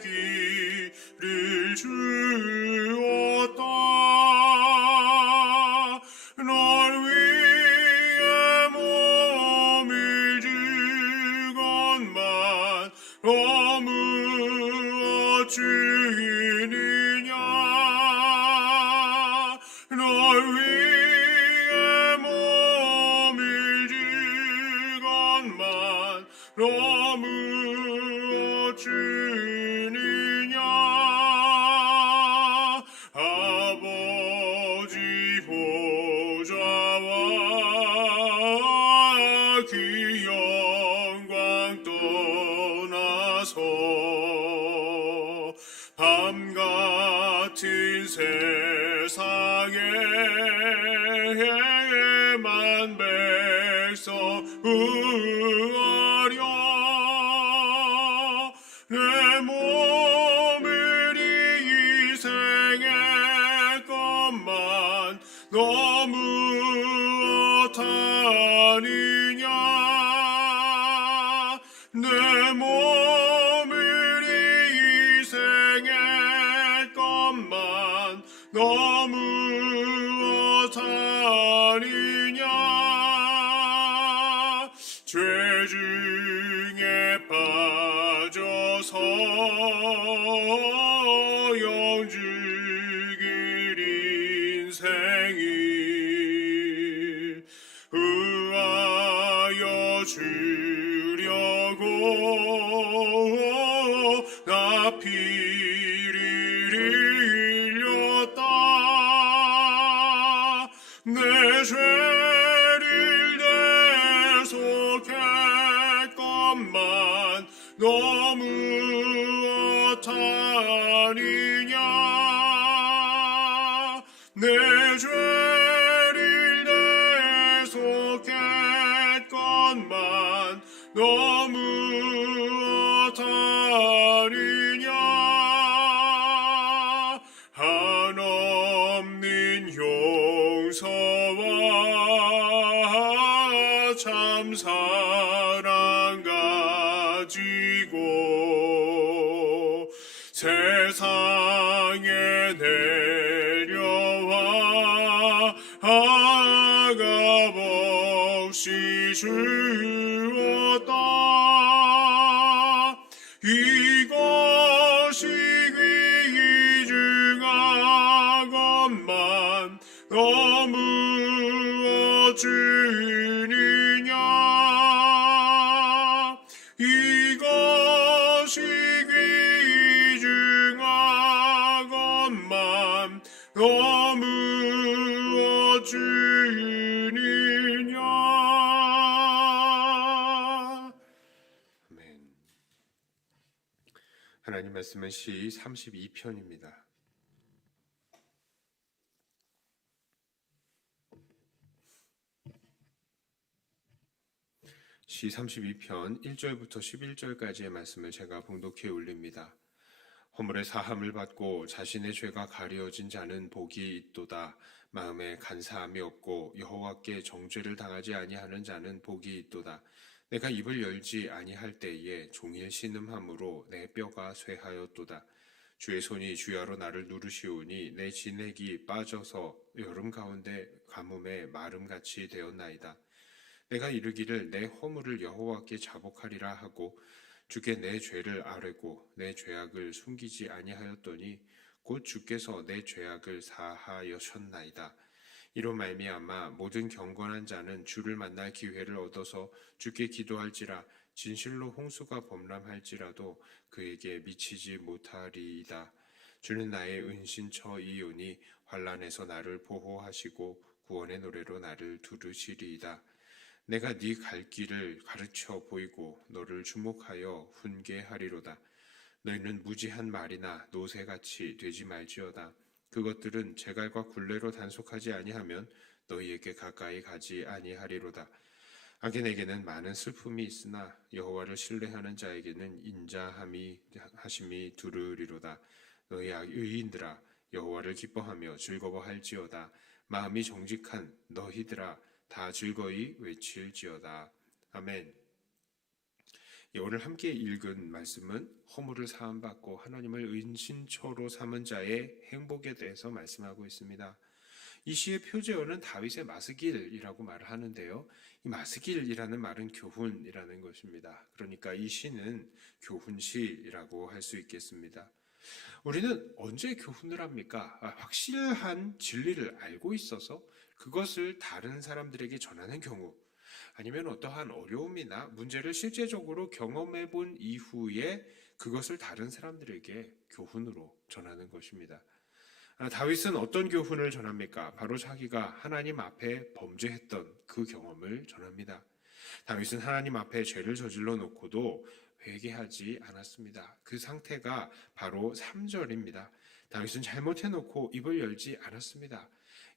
길을 주었다. 널 위해 몸을 줄 것만 너무 어찌느냐. 널 위해 몸을 줄 것만 너무 어찌느냐. 아버지 보좌와 그 영광 떠나서 밤 같은 세상에만 백성 구하려 내 몸을 이 생의 것만 너무 어떠하느냐. 내 몸을 이 생의 것만 너무 어떠하느냐. 죄 중에 빠져서 영죽을 인생을 의하여 주려고 나 피를 흘렸다. 내 죄를 대속했건만 너무 어떠하느냐. 내 죄를 대속했건만 너무 어떠하느냐. 한없는 용서와 참 사랑 가지고 세상에 내려와 아값없이 주었다. 이것이 귀중하건만 너무 어찌느냐. 이것이 귀중하건만 너무 어찌느냐. 아멘. 하나님 말씀은 시 32편입니다. 시 32편 1절부터 11절까지의 말씀을 제가 봉독해 올립니다. 허물의 사함을 받고 자신의 죄가 가려진 자는 복이 있도다. 마음에 간사함이 없고 여호와께 정죄를 당하지 아니하는 자는 복이 있도다. 내가 입을 열지 아니할 때에 종일 신음함으로 내 뼈가 쇠하였도다. 주의 손이 주야로 나를 누르시오니 내 진액이 빠져서 여름 가운데 가뭄에 마름같이 되었나이다. 내가 이르기를 내 허물을 여호와께 자복하리라 하고 주께 내 죄를 아뢰고 내 죄악을 숨기지 아니하였더니 곧 주께서 내 죄악을 사하여셨나이다. 이로 말미암아 모든 경건한 자는 주를 만날 기회를 얻어서 주께 기도할지라 진실로 홍수가 범람할지라도 그에게 미치지 못하리이다. 주는 나의 은신처이오니 환난에서 나를 보호하시고 구원의 노래로 나를 두르시리이다. 내가 네 갈 길을 가르쳐 보이고 너를 주목하여 훈계하리로다. 너희는 무지한 말이나 노새같이 되지 말지어다. 그것들은 제갈과 굴레로 단속하지 아니하면 너희에게 가까이 가지 아니하리로다. 악인에게는 많은 슬픔이 있으나 여호와를 신뢰하는 자에게는 인자함이 하심이 두르리로다. 너희 의인들아 여호와를 기뻐하며 즐거워할지어다. 마음이 정직한 너희들아 다 즐거이 외칠지어다. 아멘. 오늘 함께 읽은 말씀은 허물을 사함받고 하나님을 은신처로 삼은 자의 행복에 대해서 말씀하고 있습니다. 이 시의 표제어는 다윗의 마스길이라고 말을 하는데요. 이 마스길이라는 말은 교훈이라는 것입니다. 그러니까 이 시는 교훈시라고 할 수 있겠습니다. 우리는 언제 교훈을 합니까? 확실한 진리를 알고 있어서 그것을 다른 사람들에게 전하는 경우, 아니면 어떠한 어려움이나 문제를 실제적으로 경험해 본 이후에 그것을 다른 사람들에게 교훈으로 전하는 것입니다. 다윗은 어떤 교훈을 전합니까? 바로 자기가 하나님 앞에 범죄했던 그 경험을 전합니다. 다윗은 하나님 앞에 죄를 저질러 놓고도 회개하지 않았습니다. 그 상태가 바로 3절입니다. 다윗은 잘못해 놓고 입을 열지 않았습니다.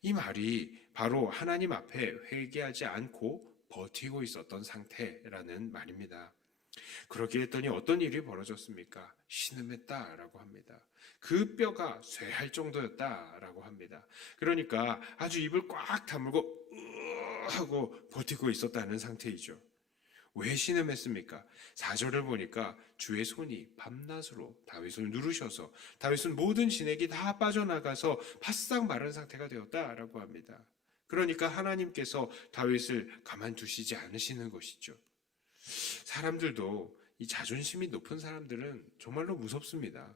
이 말이 바로 하나님 앞에 회개하지 않고 버티고 있었던 상태라는 말입니다. 그렇게 했더니 어떤 일이 벌어졌습니까? 신음했다라고 합니다. 그 뼈가 쇠할 정도였다라고 합니다. 그러니까 아주 입을 꽉 다물고 하고 버티고 있었다는 상태이죠. 왜 신음했습니까? 4절을 보니까 주의 손이 밤낮으로 다윗을 누르셔서 다윗은 모든 진액이 다 빠져나가서 바싹 마른 상태가 되었다라고 합니다. 그러니까 하나님께서 다윗을 가만두시지 않으시는 것이죠. 사람들도 이 자존심이 높은 사람들은 정말로 무섭습니다.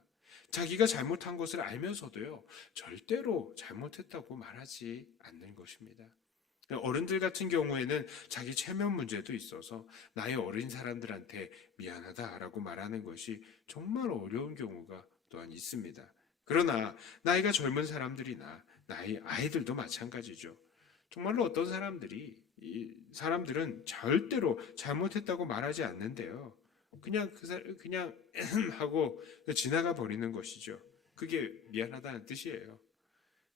자기가 잘못한 것을 알면서도요, 절대로 잘못했다고 말하지 않는 것입니다. 어른들 같은 경우에는 자기 체면 문제도 있어서 나이 어린 사람들한테 미안하다라고 말하는 것이 정말 어려운 경우가 또한 있습니다. 그러나 나이가 젊은 사람들이나 나이 아이들도 마찬가지죠. 정말로 어떤 사람들은 절대로 잘못했다고 말하지 않는데요. 그냥 하고 지나가 버리는 것이죠. 그게 미안하다는 뜻이에요.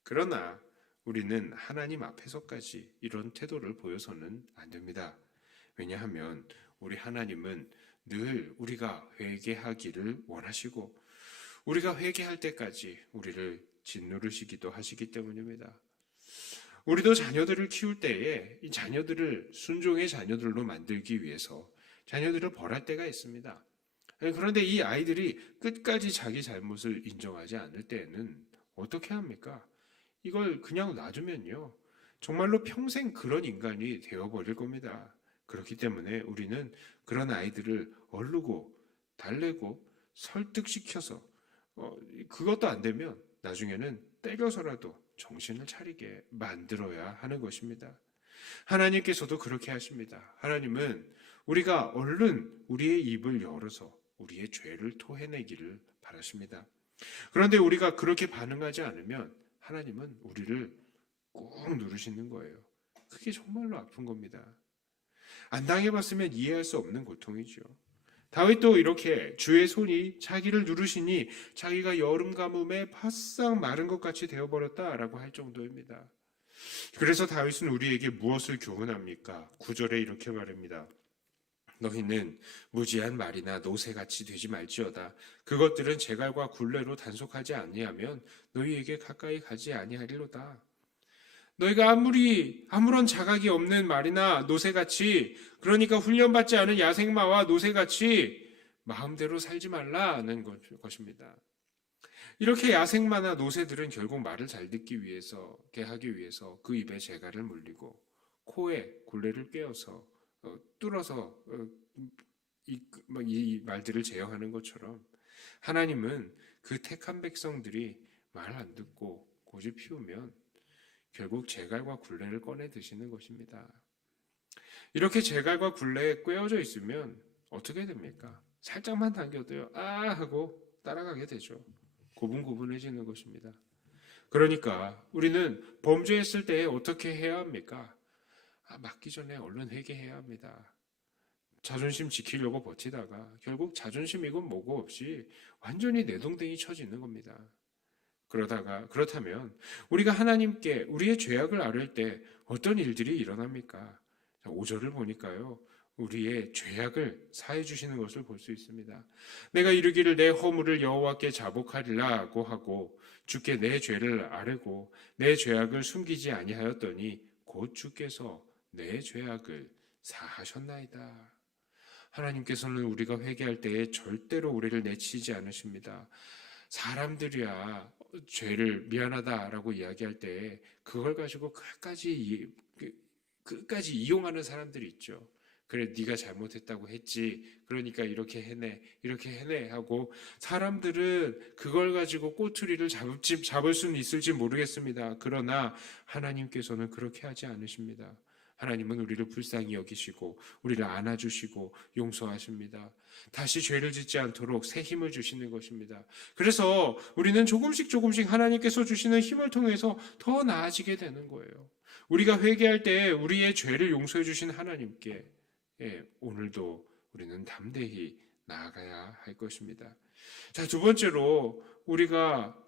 그러나 우리는 하나님 앞에서까지 이런 태도를 보여서는 안 됩니다. 왜냐하면 우리 하나님은 늘 우리가 회개하기를 원하시고 우리가 회개할 때까지 우리를 짓누르시기도 하시기 때문입니다. 우리도 자녀들을 키울 때에 이 자녀들을 순종의 자녀들로 만들기 위해서 자녀들을 벌할 때가 있습니다. 그런데 이 아이들이 끝까지 자기 잘못을 인정하지 않을 때에는 어떻게 합니까? 이걸 그냥 놔두면요, 정말로 평생 그런 인간이 되어버릴 겁니다. 그렇기 때문에 우리는 그런 아이들을 얼르고 달래고 설득시켜서 그것도 안 되면 나중에는 때려서라도 정신을 차리게 만들어야 하는 것입니다. 하나님께서도 그렇게 하십니다. 하나님은 우리가 얼른 우리의 입을 열어서 우리의 죄를 토해내기를 바라십니다. 그런데 우리가 그렇게 반응하지 않으면 하나님은 우리를 꾹 누르시는 거예요. 그게 정말로 아픈 겁니다. 안 당해봤으면 이해할 수 없는 고통이죠. 다윗도 이렇게 주의 손이 자기를 누르시니 자기가 여름 가뭄에 바싹 마른 것 같이 되어버렸다라고 할 정도입니다. 그래서 다윗은 우리에게 무엇을 교훈합니까? 9절에 이렇게 말합니다. 너희는 무지한 말이나 노새같이 되지 말지어다. 그것들은 제갈과 굴레로 단속하지 아니하면 너희에게 가까이 가지 아니하리로다. 너희가 아무런 자각이 없는 말이나 노새같이, 그러니까 훈련받지 않은 야생마와 노새같이 마음대로 살지 말라는 것입니다. 이렇게 야생마나 노새들은 결국 말을 잘 듣기 위해서, 하기 위해서 그 입에 재갈을 물리고 코에 굴레를 꿰어서 뚫어서 이 말들을 제어하는 것처럼 하나님은 그 택한 백성들이 말 안 듣고 고집 피우면 결국 재갈과 굴레를 꺼내 드시는 것입니다. 이렇게 재갈과 굴레에 꿰어져 있으면 어떻게 됩니까? 살짝만 당겨도요, 하고 따라가게 되죠. 고분고분해지는 것입니다. 그러니까 우리는 범죄했을 때 어떻게 해야 합니까? 맞기 전에 얼른 회개해야 합니다. 자존심 지키려고 버티다가 결국 자존심이건 뭐고 없이 완전히 내동댕이 쳐지는 겁니다. 그렇다면 우리가 하나님께 우리의 죄악을 아뢰 때 어떤 일들이 일어납니까? 5절을 보니까요, 우리의 죄악을 사해 주시는 것을 볼 수 있습니다. 내가 이르기를 내 허물을 여호와께 자복하리라고 하고 주께 내 죄를 아뢰고 내 죄악을 숨기지 아니하였더니 곧 주께서 내 죄악을 사하셨나이다. 하나님께서는 우리가 회개할 때에 절대로 우리를 내치지 않으십니다. 사람들이야 죄를 미안하다라고 이야기할 때 그걸 가지고 끝까지 이용하는 사람들이 있죠. 그래, 네가 잘못했다고 했지. 그러니까 이렇게 해내 하고 사람들은 그걸 가지고 꼬투리를 잡을 수는 있을지 모르겠습니다. 그러나 하나님께서는 그렇게 하지 않으십니다. 하나님은 우리를 불쌍히 여기시고 우리를 안아주시고 용서하십니다. 다시 죄를 짓지 않도록 새 힘을 주시는 것입니다. 그래서 우리는 조금씩 하나님께서 주시는 힘을 통해서 더 나아지게 되는 거예요. 우리가 회개할 때 우리의 죄를 용서해 주신 하나님께 오늘도 우리는 담대히 나아가야 할 것입니다. 자, 두 번째로 우리가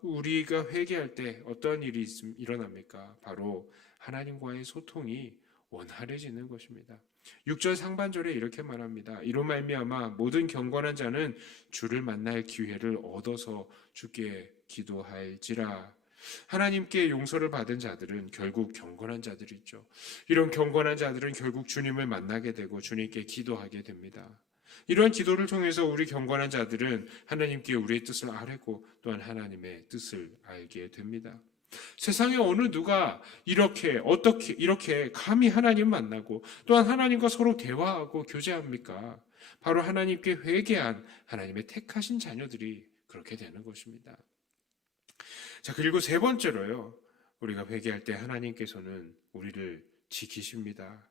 회개할 때 어떤 일이 일어납니까? 바로 하나님과의 소통이 원활해지는 것입니다. 6절 상반절에 이렇게 말합니다. 이로 말미암아 모든 경건한 자는 주를 만날 기회를 얻어서 주께 기도할지라. 하나님께 용서를 받은 자들은 결국 경건한 자들이죠. 이런 경건한 자들은 결국 주님을 만나게 되고 주님께 기도하게 됩니다. 이러한 기도를 통해서 우리 경건한 자들은 하나님께 우리의 뜻을 아뢰고 또한 하나님의 뜻을 알게 됩니다. 세상에 어느 누가 이렇게 감히 하나님 만나고 또한 하나님과 서로 대화하고 교제합니까? 바로 하나님께 회개한 하나님의 택하신 자녀들이 그렇게 되는 것입니다. 자, 그리고 세 번째로요. 우리가 회개할 때 하나님께서는 우리를 지키십니다.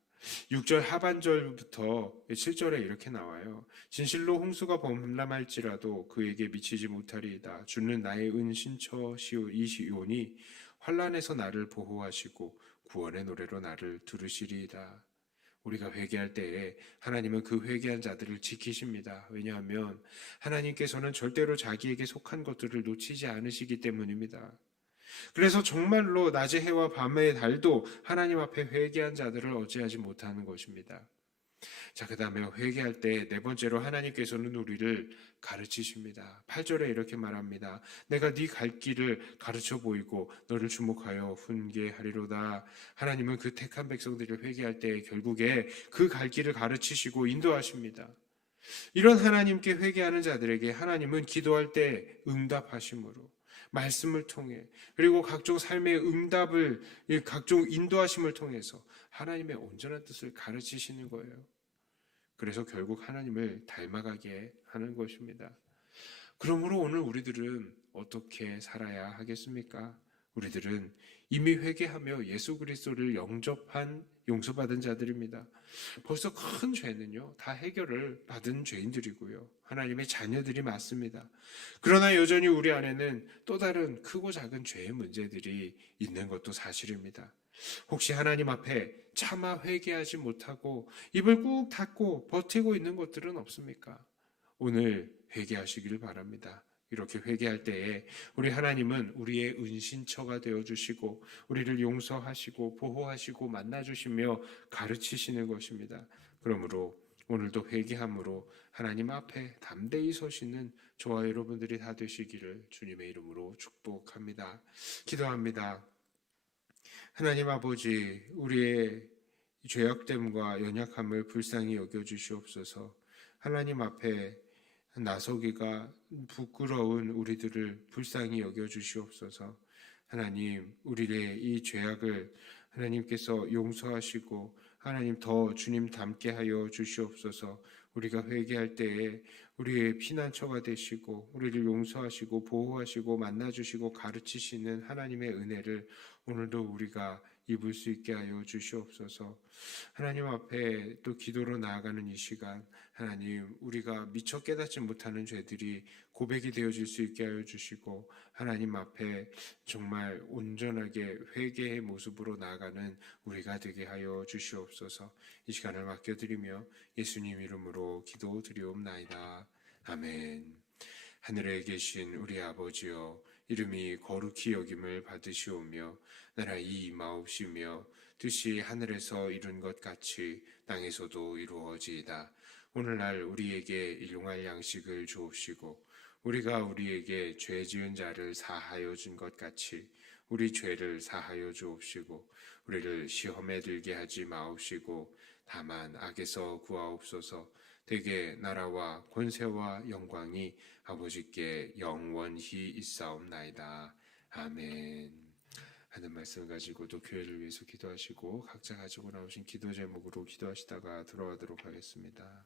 6절 하반절부터 7절에 이렇게 나와요. 진실로 홍수가 범람할지라도 그에게 미치지 못하리이다. 주는 나의 은신처이시오니 환난에서 나를 보호하시고 구원의 노래로 나를 두르시리이다. 우리가 회개할 때에 하나님은 그 회개한 자들을 지키십니다. 왜냐하면 하나님께서는 절대로 자기에게 속한 것들을 놓치지 않으시기 때문입니다. 그래서 정말로 낮의 해와 밤의 달도 하나님 앞에 회개한 자들을 어찌하지 못하는 것입니다. 자, 그 다음에 회개할 때 네 번째로 하나님께서는 우리를 가르치십니다. 8절에 이렇게 말합니다. 내가 네 갈 길을 가르쳐 보이고 너를 주목하여 훈계하리로다. 하나님은 그 택한 백성들을 회개할 때 결국에 그 갈 길을 가르치시고 인도하십니다. 이런 하나님께 회개하는 자들에게 하나님은 기도할 때 응답하심으로 말씀을 통해 그리고 각종 삶의 응답을 각종 인도하심을 통해서 하나님의 온전한 뜻을 가르치시는 거예요. 그래서 결국 하나님을 닮아가게 하는 것입니다. 그러므로 오늘 우리들은 어떻게 살아야 하겠습니까? 우리들은 이미 회개하며 예수 그리스도를 영접한 용서받은 자들입니다. 벌써 큰 죄는요 다 해결을 받은 죄인들이고요. 하나님의 자녀들이 맞습니다. 그러나 여전히 우리 안에는 또 다른 크고 작은 죄의 문제들이 있는 것도 사실입니다. 혹시 하나님 앞에 차마 회개하지 못하고 입을 꾹 닫고 버티고 있는 것들은 없습니까? 오늘 회개하시기를 바랍니다. 이렇게 회개할 때에 우리 하나님은 우리의 은신처가 되어주시고 우리를 용서하시고 보호하시고 만나주시며 가르치시는 것입니다. 그러므로 오늘도 회개함으로 하나님 앞에 담대히 서시는 저와 여러분들이 다 되시기를 주님의 이름으로 축복합니다. 기도합니다. 하나님 아버지, 우리의 죄악됨과 연약함을 불쌍히 여겨주시옵소서. 하나님 앞에 나서기가 부끄러운 우리들을 불쌍히 여겨주시옵소서. 하나님, 우리의 이 죄악을 하나님께서 용서하시고 하나님 더 주님 닮게 하여 주시옵소서. 우리가 회개할 때에 우리의 피난처가 되시고 우리를 용서하시고 보호하시고 만나주시고 가르치시는 하나님의 은혜를 오늘도 우리가 입을 수 있게 하여 주시옵소서. 하나님 앞에 또 기도로 나아가는 이 시간, 하나님 우리가 미처 깨닫지 못하는 죄들이 고백이 되어질 수 있게 하여 주시고 하나님 앞에 정말 온전하게 회개의 모습으로 나아가는 우리가 되게 하여 주시옵소서. 이 시간을 맡겨드리며 예수님 이름으로 기도드리옵나이다. 아멘. 하늘에 계신 우리 아버지여, 이름이 거룩히 여김을 받으시오며 나라의 임하옵시며 뜻이 하늘에서 이룬 것 같이 땅에서도 이루어지이다. 오늘날 우리에게 일용할 양식을 주옵시고 우리가 우리에게 죄 지은 자를 사하여 준 것 같이 우리 죄를 사하여 주옵시고 우리를 시험에 들게 하지 마옵시고 다만 악에서 구하옵소서. 되게 나라와 권세와 영광이 아버지께 영원히 있사옵나이다. 아멘. 하는 말씀을 가지고 또 교회를 위해서 기도하시고 각자 가지고 나오신 기도 제목으로 기도하시다가 들어가도록 하겠습니다.